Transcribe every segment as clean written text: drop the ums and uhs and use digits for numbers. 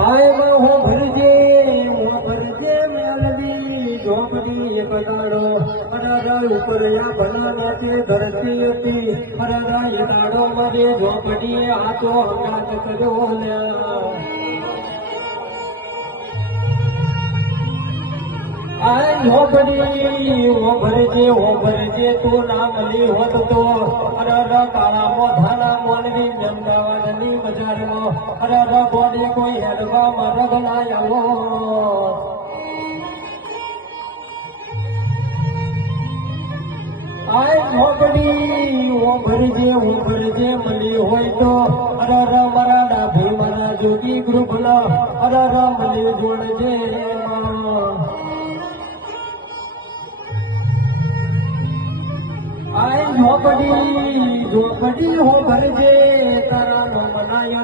આય હો ભરજે મેલવી ઝોપડી બગાડો અરારા ઉપર યા ભલા નાચે ધરતી હતી અરારા ઈરાડો મારે ઝોપડી આ તો હંગાત કર્યો લ્યા આ ઝોપડી ઓ ભરજે તું ના મળી હોત તો અરારા કાળામાં ધાના મોલવી અમદાવાદની બજારમાં અરારા બોડી કોઈ હેડવા મારા ગલાયો આય ઝોપડી ઓ ભરજે મળી હોય તો અરારા મારા ડાભી મારા જોગી ગ્રુપના અરારા મળી જોડજે આય ઝોપડી હો ભરજે તારા નો બનાય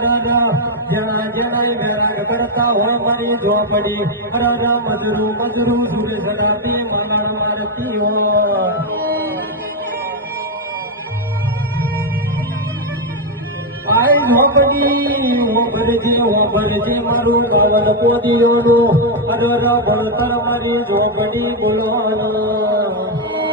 જણા વેરાગ કરતા હોય મળી ઝોપડી અરારા મજરૂ સુરે સડાતી મલણ મારતી હોય આય ઝોપડી હો ભરજે મારું ગાવલ પોદીઓનું અરારા ભણતર મારી ઝોપડી બોલવાનું